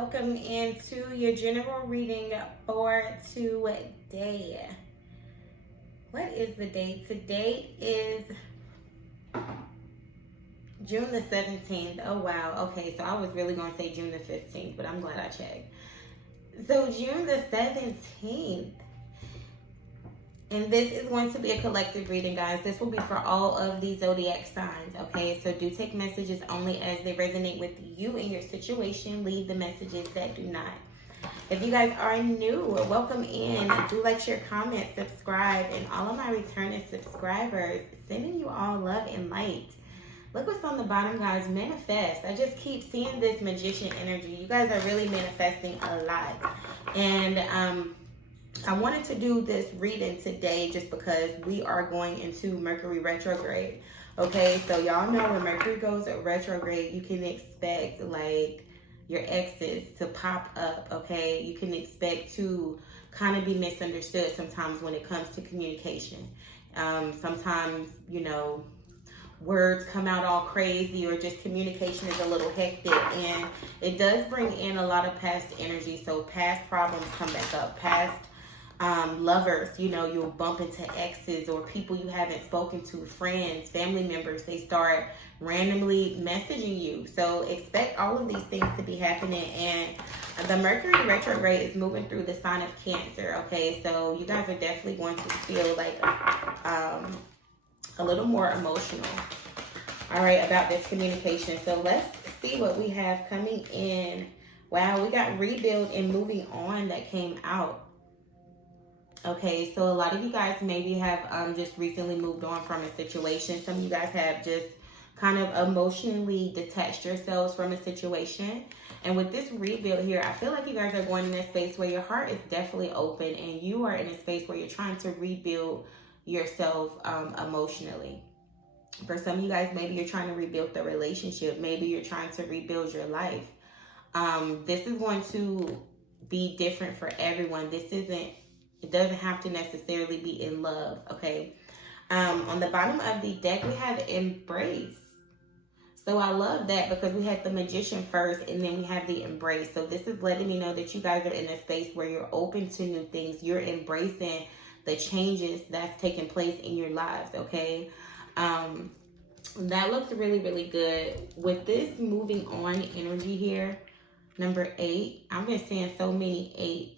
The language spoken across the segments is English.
welcome into your general reading for today. What is the date? Today is June the 17th. Oh wow. Okay, so I was really going to say June the 15th, but I'm glad I checked. So June the 17th. And this is going to be a collective reading, guys. This will be for all of the zodiac signs, okay? So do take messages only as they resonate with you and your situation. Leave the messages that do not. If you guys are new, welcome in. Do like, share, comment, subscribe. And all of my returning subscribers, sending you all love and light. Look what's on the bottom, guys. Manifest. I just keep seeing this magician energy. You guys are really manifesting a lot. And I wanted to do this reading today just because we are going into Mercury retrograde. Okay, so y'all know when Mercury goes retrograde, you can expect like your exes to pop up. Okay, you can expect to kind of be misunderstood sometimes when it comes to communication. Sometimes, you know, words come out all crazy, or just communication is a little hectic, and it does bring in a lot of past energy. So past problems come back up, past lovers, you know, you'll bump into exes or people you haven't spoken to, friends, family members. They start randomly messaging you. So expect all of these things to be happening. And the Mercury retrograde is moving through the sign of Cancer. Okay, so you guys are definitely going to feel like a little more emotional, all right, about this communication. So let's see what we have coming in. Wow, we got rebuild and moving on that came out. Okay, so a lot of you guys maybe have just recently moved on from a situation. Some of you guys have just kind of emotionally detached yourselves from a situation. And with this rebuild here, I feel like you guys are going in a space where your heart is definitely open, and you are in a space where you're trying to rebuild yourself emotionally. For some of you guys, maybe you're trying to rebuild the relationship. Maybe you're trying to rebuild your life. This is going to be different for everyone. It doesn't have to necessarily be in love, okay? On the bottom of the deck, we have embrace. So I love that because we had the magician first, and then we have the embrace. So this is letting me know that you guys are in a space where you're open to new things. You're embracing the changes that's taking place in your lives, okay? That looks really, really good. With this moving on energy here, number 8, I've been seeing so many 8s.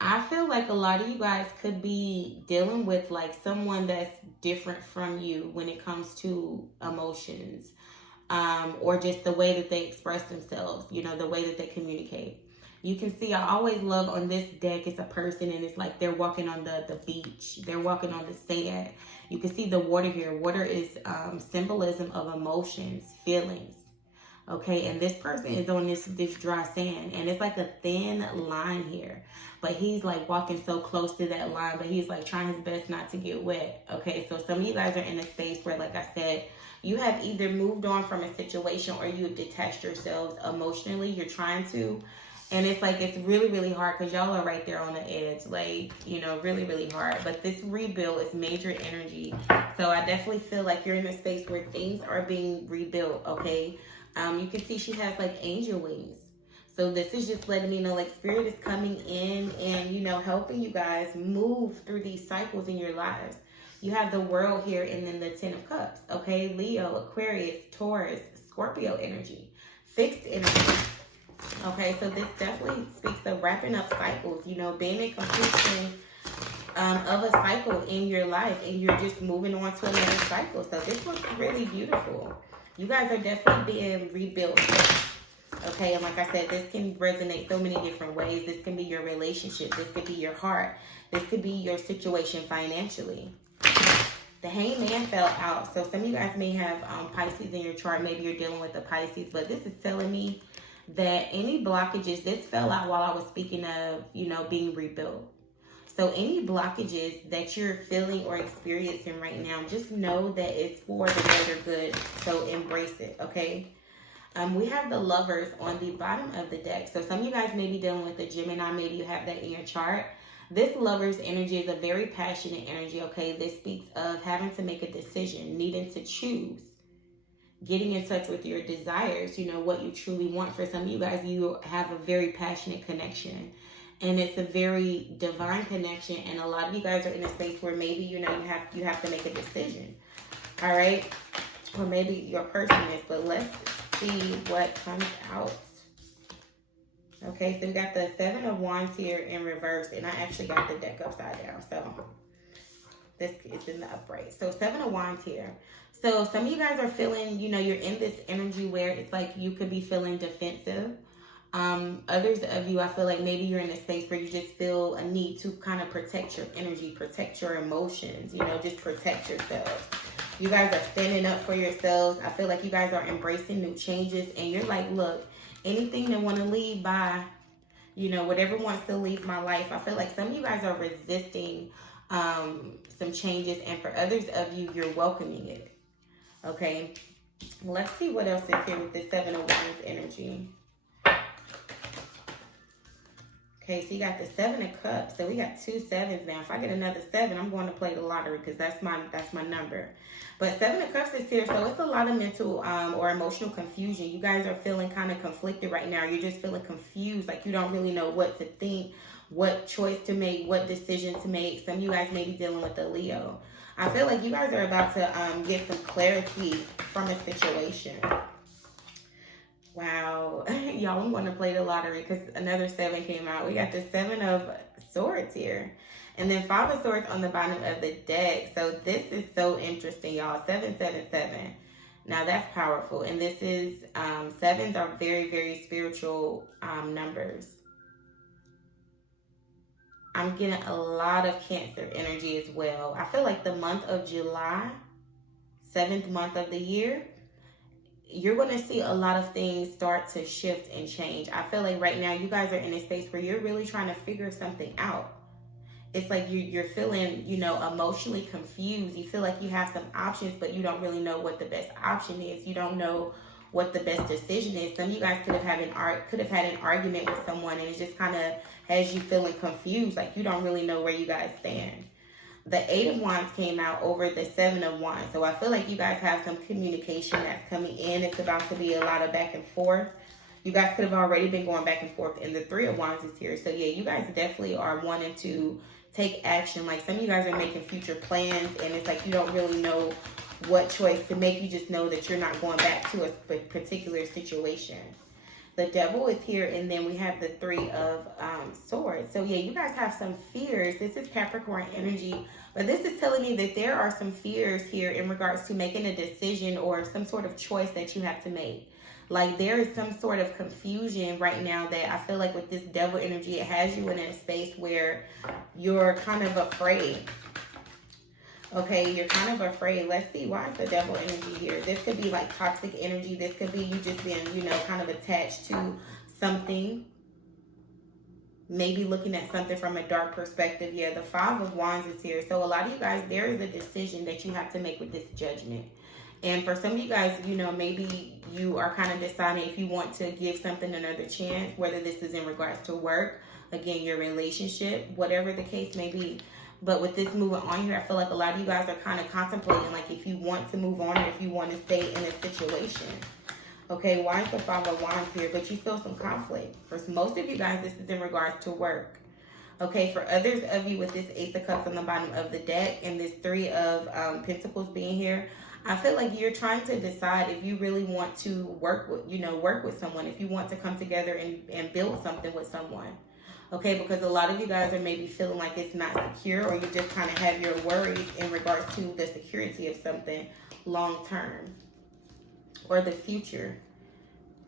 I feel like a lot of you guys could be dealing with like someone that's different from you when it comes to emotions, or just the way that they express themselves, you know, the way that they communicate. You can see, I always love on this deck, it's a person and it's like they're walking on the beach. They're walking on the sand. You can see the water here. Water is symbolism of emotions, feelings. Okay, and this person is on this dry sand, and it's like a thin line here, but he's like walking so close to that line, but he's like trying his best not to get wet. Okay, so some of you guys are in a space where, like I said, you have either moved on from a situation or you've detached yourselves emotionally. You're trying to, and it's like it's really, really hard because y'all are right there on the edge, like, you know, really, really hard. But this rebuild is major energy, so I definitely feel like you're in a space where things are being rebuilt. Okay. You can see she has like angel wings. So this is just letting me know like spirit is coming in and, you know, helping you guys move through these cycles in your lives. You have the world here and then the 10 of cups. Okay, Leo, Aquarius, Taurus, Scorpio energy, fixed energy. Okay, so this definitely speaks of wrapping up cycles, you know, being a completion of a cycle in your life, and you're just moving on to another cycle. So this looks really beautiful. You guys are definitely being rebuilt. Okay, and like I said, this can resonate so many different ways. This can be your relationship. This could be your heart. This could be your situation financially. The Hangman fell out. So some of you guys may have Pisces in your chart. Maybe you're dealing with the Pisces. But this is telling me that any blockages, this fell out while I was speaking of, you know, being rebuilt. So any blockages that you're feeling or experiencing right now, just know that it's for the greater good. So embrace it, okay? We have the Lovers on the bottom of the deck. So some of you guys may be dealing with the Gemini. Maybe you have that in your chart. This Lovers energy is a very passionate energy, okay? This speaks of having to make a decision, needing to choose. getting in touch with your desires, you know, what you truly want. For some of you guys, you have a very passionate connection, and it's a very divine connection. And a lot of you guys are in a space where maybe, you know, you have to make a decision. All right. Or maybe your person is, but let's see what comes out. Okay, so we got the Seven of Wands here in reverse, and I actually got the deck upside down. So this is in the upright. So Seven of Wands here. So some of you guys are feeling, you know, you're in this energy where it's like you could be feeling defensive. Others of you, I feel like maybe you're in a space where you just feel a need to kind of protect your energy, protect your emotions, you know, just protect yourselves. You guys are standing up for yourselves. I feel like you guys are embracing new changes, and you're like, look, anything that want to leave by, you know, whatever wants to leave my life. I feel like some of you guys are resisting some changes, and for others of you, you're welcoming it. Okay, let's see what else is here with the Seven of Wands energy. Okay, so you got the Seven of Cups. So we got 2 sevens now. If I get another 7, I'm going to play the lottery, because that's my number. But Seven of Cups is here, so it's a lot of mental or emotional confusion. You guys are feeling kind of conflicted right now. You're just feeling confused, like you don't really know what to think, what choice to make, what decision to make. Some of you guys may be dealing with a Leo. I feel like you guys are about to get some clarity from a situation. Wow. Y'all, I'm going to play the lottery because another 7 came out. We got the 7 of Swords here. And then 5 of Swords on the bottom of the deck. So this is so interesting, y'all. 777. Now that's powerful. And this is, 7s are very, very spiritual numbers. I'm getting a lot of Cancer energy as well. I feel like the month of July, 7th month of the year, you're going to see a lot of things start to shift and change. I feel like right now you guys are in a space where you're really trying to figure something out. It's like you're feeling, you know, emotionally confused. You feel like you have some options, but you don't really know what the best option is. You don't know what the best decision is. Some of you guys could have had an argument with someone, and it just kind of has you feeling confused, like you don't really know where you guys stand. The 8 of Wands came out over the 7 of Wands. So I feel like you guys have some communication that's coming in. It's about to be a lot of back and forth. You guys could have already been going back and forth, and the 3 of Wands is here. So yeah, you guys definitely are wanting to take action. Like some of you guys are making future plans, and it's like you don't really know what choice to make. You just know that you're not going back to a particular situation. The Devil is here, and then we have the 3 of Swords. So yeah, you guys have some fears. This is Capricorn energy, but this is telling me that there are some fears here in regards to making a decision or some sort of choice that you have to make. Like there is some sort of confusion right now that I feel like with this Devil energy, it has you in a space where you're kind of afraid. Okay, you're kind of afraid. Let's see, why is the Devil energy here? This could be like toxic energy. This could be you just being, you know, kind of attached to something. Maybe looking at something from a dark perspective. Yeah, the 5 of Wands is here. So a lot of you guys, there is a decision that you have to make with this Judgment. And for some of you guys, you know, maybe you are kind of deciding if you want to give something another chance, whether this is in regards to work, again, your relationship, whatever the case may be. But with this moving on here, I feel like a lot of you guys are kind of contemplating, like if you want to move on or if you want to stay in a situation. Okay, why is the 5 of Wands here? But you feel some conflict. For most of you guys, this is in regards to work. Okay, for others of you with this Ace of Cups on the bottom of the deck and this 3 of Pentacles being here, I feel like you're trying to decide if you really want to work with someone, if you want to come together and build something with someone. Okay, because a lot of you guys are maybe feeling like it's not secure, or you just kind of have your worries in regards to the security of something long term or the future.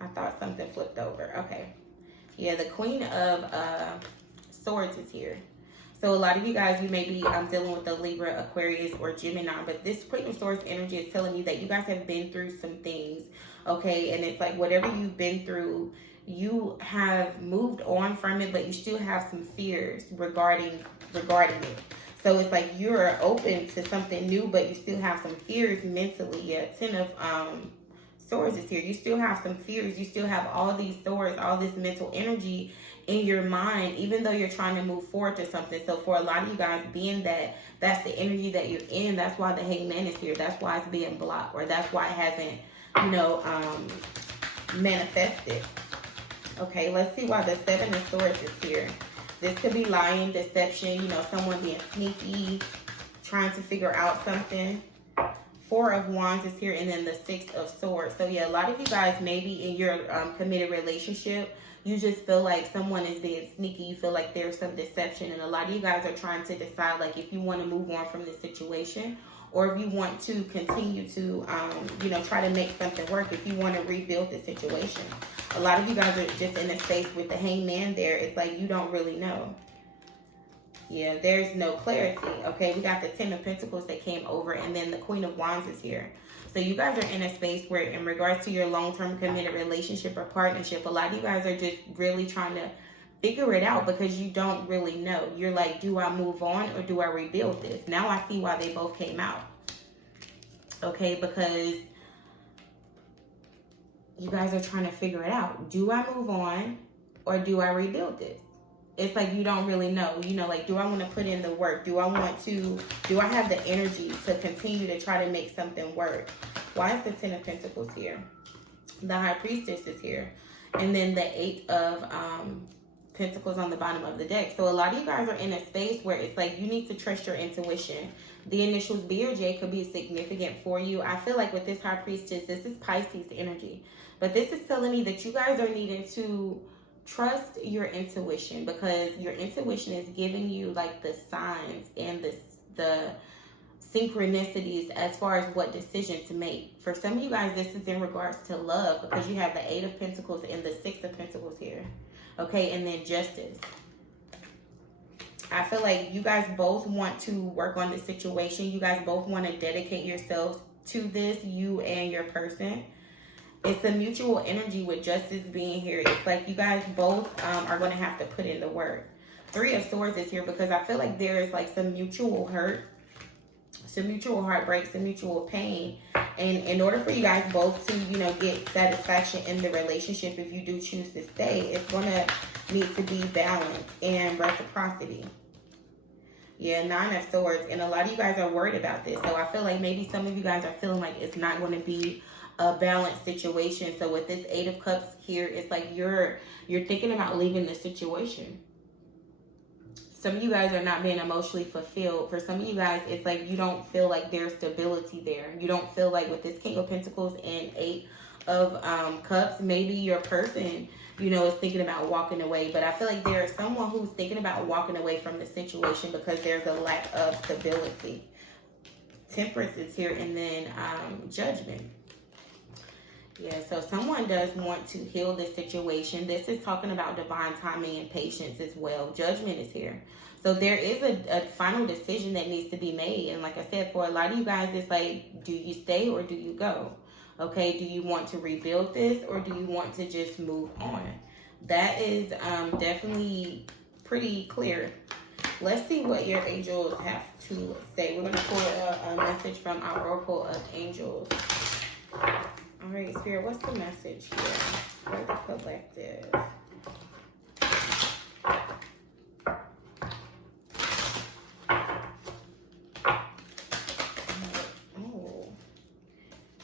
I thought something flipped over. Okay. Yeah, the Queen of Swords is here. So a lot of you guys, you may be dealing with the Libra, Aquarius, or Gemini, but this Queen of Swords energy is telling you that you guys have been through some things, okay? And it's like whatever you've been through, you have moved on from it, but you still have some fears regarding it. So it's like you're open to something new, but you still have some fears mentally. Yeah, 10 of Swords is here. You still have some fears. You still have all these swords, all this mental energy in your mind, even though you're trying to move forward to something. So for a lot of you guys, being that that's the energy that you're in, that's why the Hangman is here. That's why it's being blocked, or that's why it hasn't you know, manifest it. Okay, let's see why the Seven of Swords is here. This could be lying, deception, you know, someone being sneaky, trying to figure out something. Four of Wands is here, and then the Six of Swords. So yeah, a lot of you guys, maybe in your committed relationship, you just feel like someone is being sneaky. You feel like there's some deception, and a lot of you guys are trying to decide like if you want to move on from this situation, or if you want to continue to, you know, try to make something work, if you want to rebuild the situation. A lot of you guys are just in a space with the Hangman there. It's like you don't really know. Yeah, there's no clarity. Okay, we got the Ten of Pentacles that came over, and then the Queen of Wands is here. So you guys are in a space where, in regards to your long-term committed relationship or partnership, a lot of you guys are just really trying to figure it out because you don't really know. You're like, do I move on or do I rebuild this? Now I see why they both came out. Okay, because you guys are trying to figure it out. Do I move on or do I rebuild this? It's like you don't really know. You know, like, do I want to put in the work? Do I have the energy to continue to try to make something work? Why is the Ten of Pentacles here? The High Priestess is here. And then the Eight of Pentacles on the bottom of the deck. So a lot of you guys are in a space where it's like you need to trust your intuition. The initials B or J could be significant for you. I feel like with this High Priestess, this is Pisces energy. But this is telling me that you guys are needing to trust your intuition, because your intuition is giving you like the signs and the synchronicities as far as what decision to make. For some of you guys, this is in regards to love, because you have the Eight of Pentacles and the Six of Pentacles here. Okay, and then Justice. I feel like you guys both want to work on the situation. You guys both want to dedicate yourselves to this, you and your person. It's a mutual energy with Justice being here. It's like you guys both are going to have to put in the work. Three of Swords is here because I feel like there is like some mutual hurt, some mutual heartbreak, some mutual pain. And in order for you guys both to, you know, get satisfaction in the relationship, if you do choose to stay, it's going to need to be balance and reciprocity. Yeah, Nine of Swords. And a lot of you guys are worried about this. So I feel like maybe some of you guys are feeling like it's not going to be a balanced situation. So with this Eight of Cups here, it's like you're thinking about leaving the situation. Some of you guys are not being emotionally fulfilled. For some of you guys, it's like you don't feel like there's stability there. You don't feel like with this King of Pentacles and Eight of Cups, maybe your person, you know, is thinking about walking away. But I feel like there is someone who's thinking about walking away from the situation because there's a lack of stability. Temperance is here, and then Judgment. Yeah, so someone does want to heal this situation. This is talking about divine timing and patience as well. Judgment is here. So there is a final decision that needs to be made. And like I said, for a lot of you guys, it's like, do you stay or do you go? Okay, do you want to rebuild this or do you want to just move on? That is definitely pretty clear. Let's see what your angels have to say. We're going to pull a message from our Oracle of Angels. All right, Spirit, what's the message here for the collective? Oh,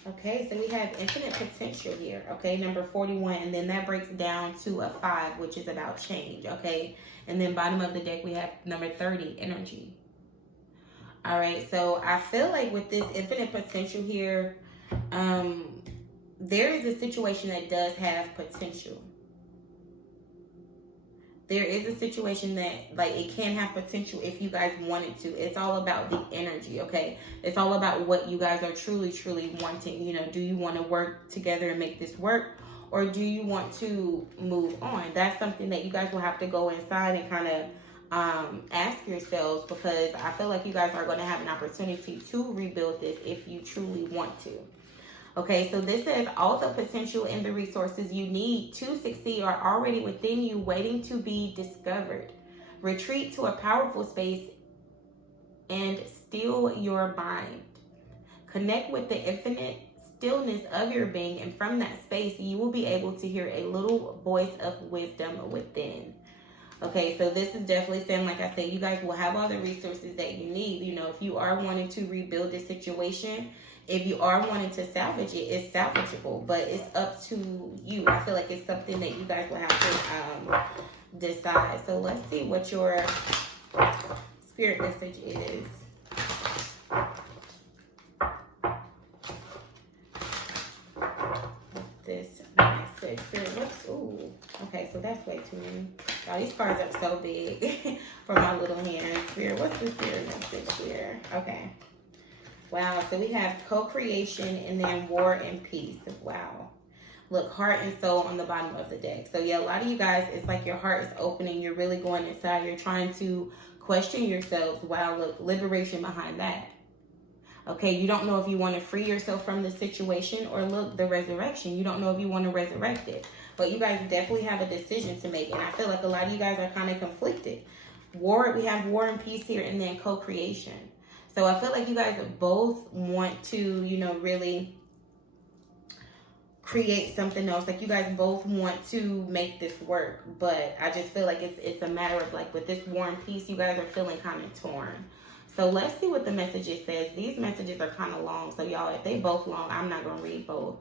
okay, so we have infinite potential here, okay, number 41, and then that breaks down to a 5, which is about change, okay? And then bottom of the deck, we have number 30, energy. All right, so I feel like with this infinite potential here, there is a situation that does have potential. There is a situation that, like, it can have potential if you guys wanted to. It's all about the energy, okay? It's all about what you guys are truly, truly wanting. You know, do you want to work together and make this work? Or do you want to move on? That's something that you guys will have to go inside and kind of ask yourselves, because I feel like you guys are going to have an opportunity to rebuild this if you truly want to. Okay, so this says all the potential and the resources you need to succeed are already within you, waiting to be discovered. Retreat to a powerful space and still your mind. Connect with the infinite stillness of your being, and from that space, you will be able to hear a little voice of wisdom within. Okay, so this is definitely saying, like I said, you guys will have all the resources that you need. You know, if you are wanting to rebuild this situation, if you are wanting to salvage it, it's salvageable, but it's up to you. I feel like it's something that you guys will have to decide. So let's see what your spirit message is. This message, spirit, whoops, ooh. Okay, so that's way too many. Y'all, these cards are so big for my little hand. Spirit, what's the spirit message here? Okay. Wow, so we have co-creation and then war and peace. Wow. Look, heart and soul on the bottom of the deck. So yeah, a lot of you guys, it's like your heart is opening. You're really going inside. You're trying to question yourselves. Wow, look, liberation behind that. Okay, you don't know if you want to free yourself from the situation, or look, the resurrection. You don't know if you want to resurrect it. But you guys definitely have a decision to make. And I feel like a lot of you guys are kind of conflicted. War, we have war and peace here, and then co-creation. So I feel like you guys both want to, you know, really create something else. Like you guys both want to make this work. But I just feel like it's a matter of, like, with this war and peace, you guys are feeling kind of torn. So let's see what the messages says. These messages are kind of long. So y'all, if they both long, I'm not going to read both.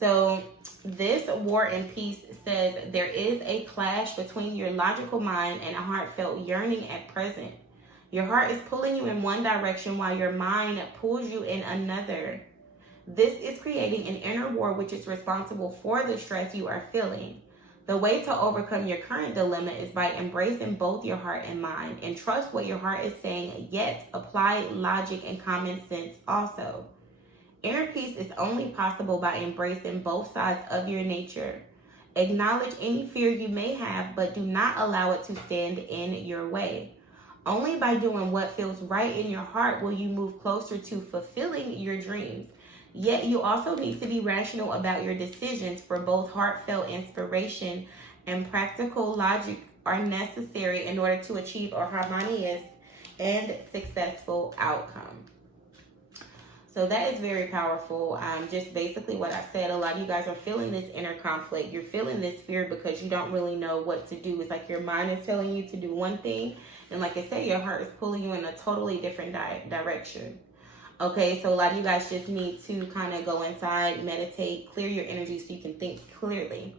So this war and peace says there is a clash between your logical mind and a heartfelt yearning at present. Your heart is pulling you in one direction while your mind pulls you in another. This is creating an inner war which is responsible for the stress you are feeling. The way to overcome your current dilemma is by embracing both your heart and mind, and trust what your heart is saying, yet apply logic and common sense also. Inner peace is only possible by embracing both sides of your nature. Acknowledge any fear you may have, but do not allow it to stand in your way. Only by doing what feels right in your heart will you move closer to fulfilling your dreams. Yet you also need to be rational about your decisions, for both heartfelt inspiration and practical logic are necessary in order to achieve a harmonious and successful outcome. So that is very powerful. Just basically what I said, a lot of you guys are feeling this inner conflict. You're feeling this fear because you don't really know what to do. It's like your mind is telling you to do one thing, and like I said, your heart is pulling you in a totally different direction. Okay, so a lot of you guys just need to kind of go inside, meditate, clear your energy so you can think clearly.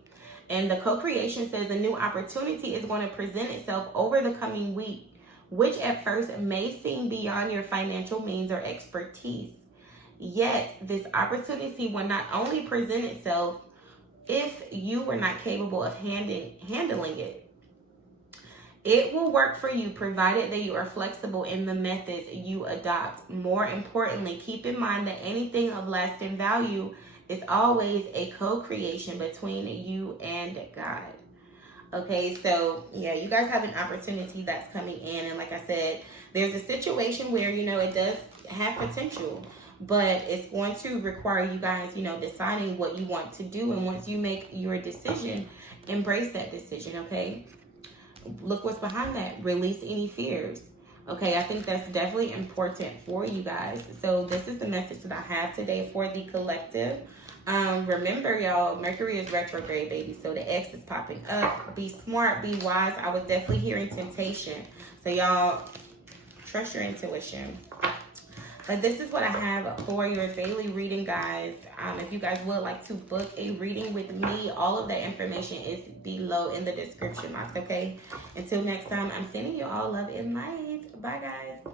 And the co-creation says a new opportunity is going to present itself over the coming week, which at first may seem beyond your financial means or expertise. Yet, this opportunity will not only present itself if you were not capable of handling it. It will work for you provided that you are flexible in the methods you adopt. More importantly, keep in mind that anything of lasting value is always a co-creation between you and God. Okay, so yeah, you guys have an opportunity that's coming in. And like I said, there's a situation where, you know, it does have potential, but it's going to require you guys, you know, deciding what you want to do. And once you make your decision, embrace that decision, okay? Look what's behind that. Release any fears. Okay, I think that's definitely important for you guys. So this is the message that I have today for the collective. Remember, y'all, Mercury is retrograde, baby. So the X is popping up. Be smart, be wise. I was definitely hearing temptation. So y'all, trust your intuition. But this is what I have for your daily reading, guys. If you guys would like to book a reading with me, all of that information is below in the description box, okay? Until next time, I'm sending you all love and light. Bye, guys.